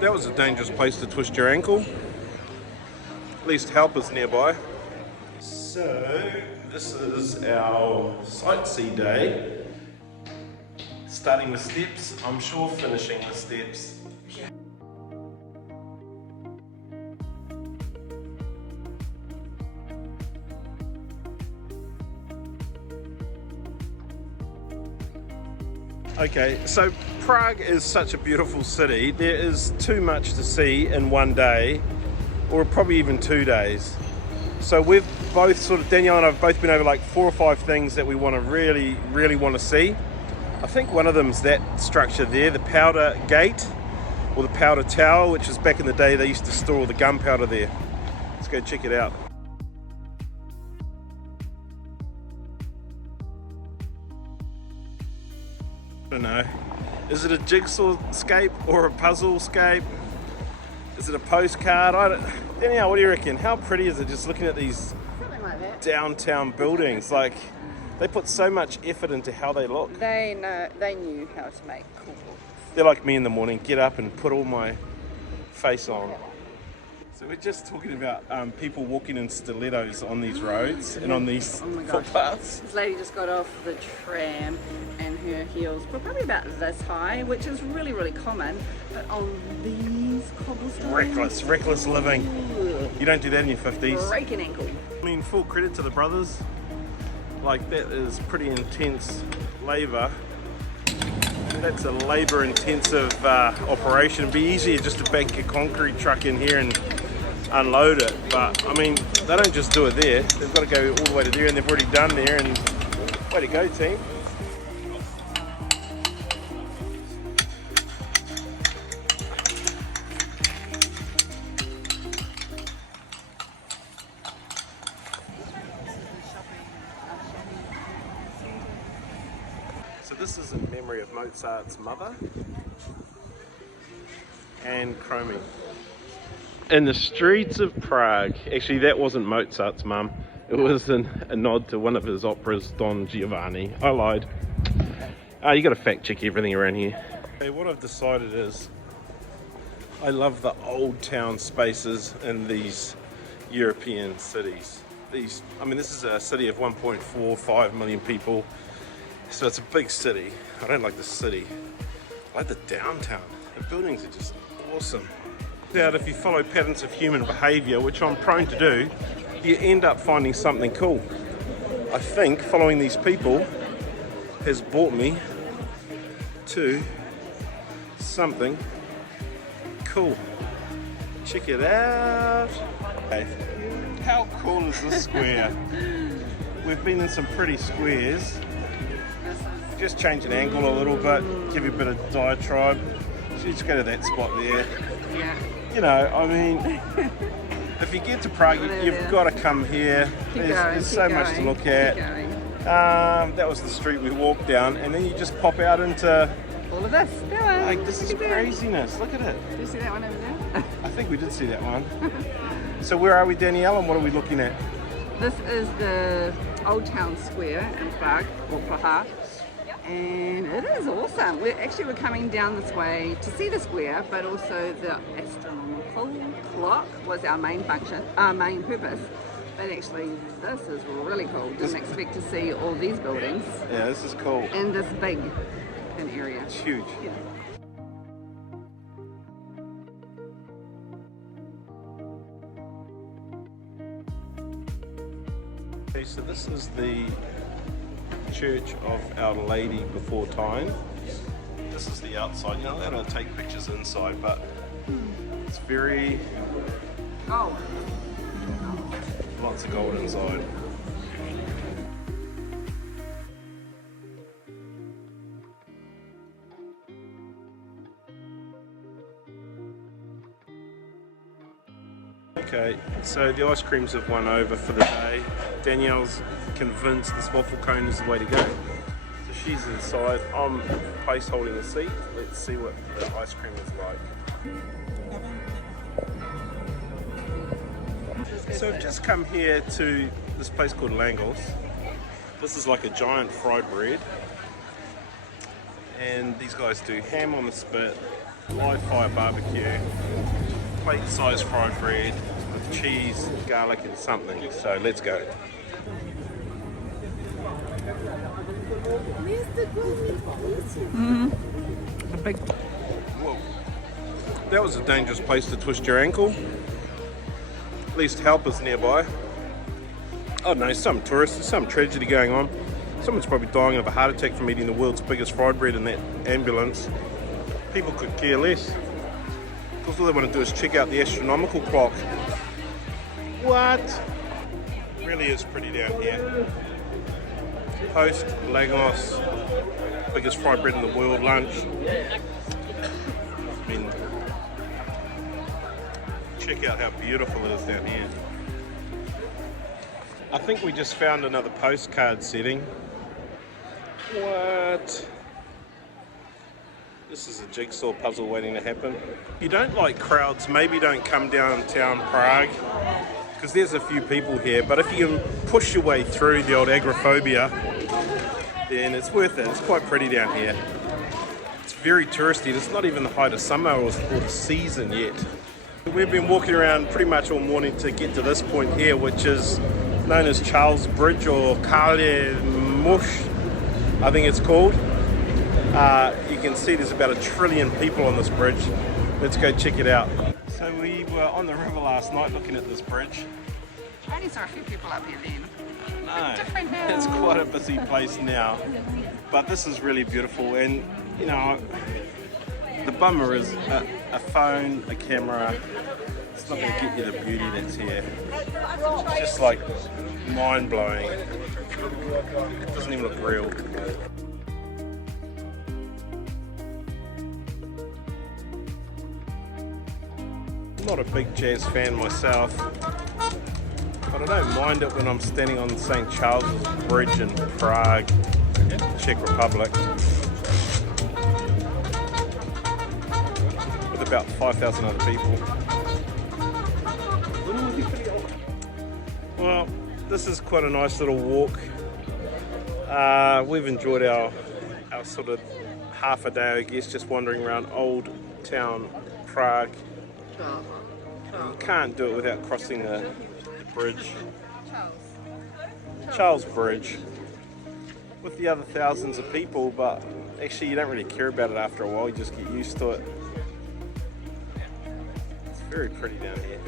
that was a dangerous place to twist your ankle. At least help is nearby. So, this is our sightsee day. Starting with steps, I'm sure finishing the steps. Okay, so Prague is such a beautiful city. There is too much to see in one day, or probably even 2 days. So we've both Danielle and I have both been over like 4 or 5 things that we want to really want to see. I think one of them is that structure there, the Powder Gate, or the Powder Tower, which is back in the day they used to store all the gunpowder there. Let's go check it out. I don't know. Is it a jigsaw scape or a puzzle scape? Is it a postcard? Danielle, what do you reckon? How pretty is it just looking at these downtown buildings? Like, they put so much effort into how they look. They knew how to make cool books. They're like me in the morning, get up and put all my face on. So we're just talking about people walking in stilettos on these roads and on these footpaths. This lady just got off the tram and her heels were probably about this high, which is really common, but on these cobblestones. Reckless living. You don't do that in your 50s. Break an ankle. I mean, full credit to the brothers. Like, that is pretty intense labour. That's a labour intensive operation. It'd be easier just to bank a concrete truck in here and unload it, but I mean, they don't just do it there. They've got to go all the way to there, and they've already done there, and way to go, team. So this is in memory of Mozart's mother, and Chromie. In the streets of Prague, actually that wasn't Mozart's mum, it was a nod to one of his operas, Don Giovanni. I lied. You got to fact check everything around here. Okay, what I've decided is, I love the old town spaces in these European cities. This is a city of 1.45 million people, so it's a big city. I don't like the city, I like the downtown. The buildings are just awesome. Out if you follow patterns of human behaviour, which I'm prone to do, you end up finding something cool. I think following these people has brought me to something cool. Check it out. Okay. How cool is this square? We've been in some pretty squares. Just change an angle a little bit, give you a bit of diatribe. So you just go to that spot there. Yeah. You know, I mean, if you get to Prague, you've got to come here. There's so much to look at. That was the street we walked down, and then you just pop out into all of this. Like, this is craziness. Look at it. Did you see that one over there? I think we did see that one. So where are we, Danielle, and what are we looking at? This is the Old Town Square in Prague, or Praha. And it is awesome. We're coming down this way to see the square, but also the Astronomical Clock was our main function, our main purpose. But actually, this is really cool. Didn't expect to see all these buildings. Yeah, this is cool. And this big an area. It's huge. Yeah. Okay, so this is the Church of Our Lady Before Time. This is the outside. You're not allowed to take pictures inside, but it's very lots of gold inside. Okay, so the ice creams have won over for the day. Danielle's convinced this waffle cone is the way to go. So she's inside. I'm place holding the seat. Let's see what the ice cream is like. So I've just come here to this place called Langos. This is like a giant fried bread. And these guys do ham on the spit, live fire barbecue, plate sized fried bread with cheese, garlic and something. So let's go. A big. Whoa. That was a dangerous place to twist your ankle. At least help is nearby. Oh no, some tourists, some tragedy going on. Someone's probably dying of a heart attack from eating the world's biggest fried bread in that ambulance. People could care less, because all they want to do is check out the astronomical clock. What? Really is pretty down here. Post, Lagos, biggest fried bread in the world, lunch. I mean, check out how beautiful it is down here. I think we just found another postcard setting. What? This is a jigsaw puzzle waiting to happen. If you don't like crowds, maybe don't come downtown Prague, because there's a few people here, but if you can push your way through the old agoraphobia, then it's worth it. It's quite pretty down here. It's very touristy. It's not even the height of summer or the season yet. We've been walking around pretty much all morning to get to this point here, which is known as Charles Bridge, or Karlovy Vary, I think it's called. You can see there's about 1 trillion people on this bridge. Let's go check it out. So we were on the river last night looking at this bridge. I only saw a few people up here then. No, it's quite a busy place now, but this is really beautiful. And you know, the bummer is a phone, a camera, it's not going to get you the beauty that's here. It's just like mind-blowing. It doesn't even look real. I'm not a big jazz fan myself, but I don't mind it when I'm standing on St. Charles's Bridge in Prague, Czech Republic, with about 5,000 other people. Well, this is quite a nice little walk. We've enjoyed our sort of half a day, I guess, just wandering around Old Town Prague. You can't do it without crossing the bridge. Charles Bridge. With the other thousands of people, but actually you don't really care about it after a while, you just get used to it. It's very pretty down here.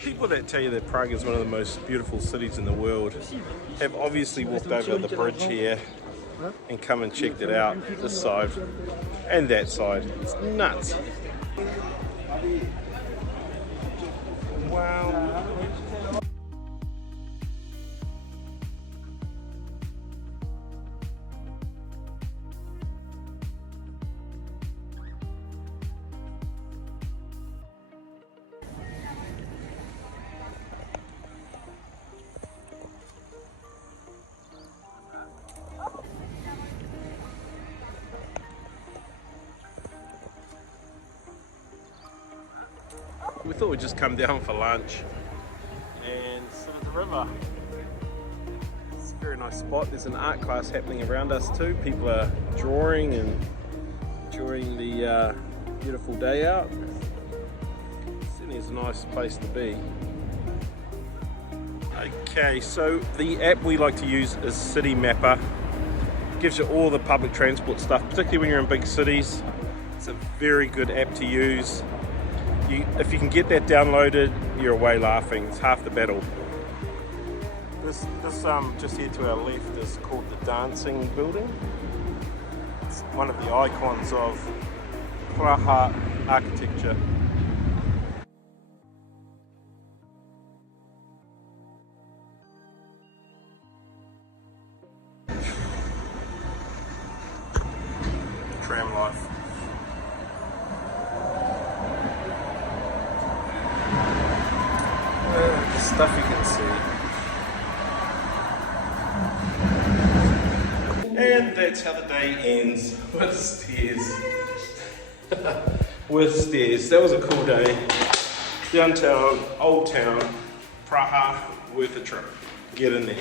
People that tell you that Prague is one of the most beautiful cities in the world have obviously walked over the bridge here and come and checked it out, this side and that side. It's nuts. Wow. We thought we'd just come down for lunch and sit at the river. It's a very nice spot. There's an art class happening around us too. People are drawing and enjoying the beautiful day out. Certainly is a nice place to be. Okay, so the app we like to use is City Mapper. It gives you all the public transport stuff, particularly when you're in big cities. It's a very good app to use. If you can get that downloaded, you're away laughing. It's half the battle. This just here to our left is called the Dancing Building. It's one of the icons of Prague architecture. Tram life. The stuff you can see. And that's how the day ends with stairs. with stairs. That was a cool day. Downtown, old town, Prague, worth a trip. Get in there.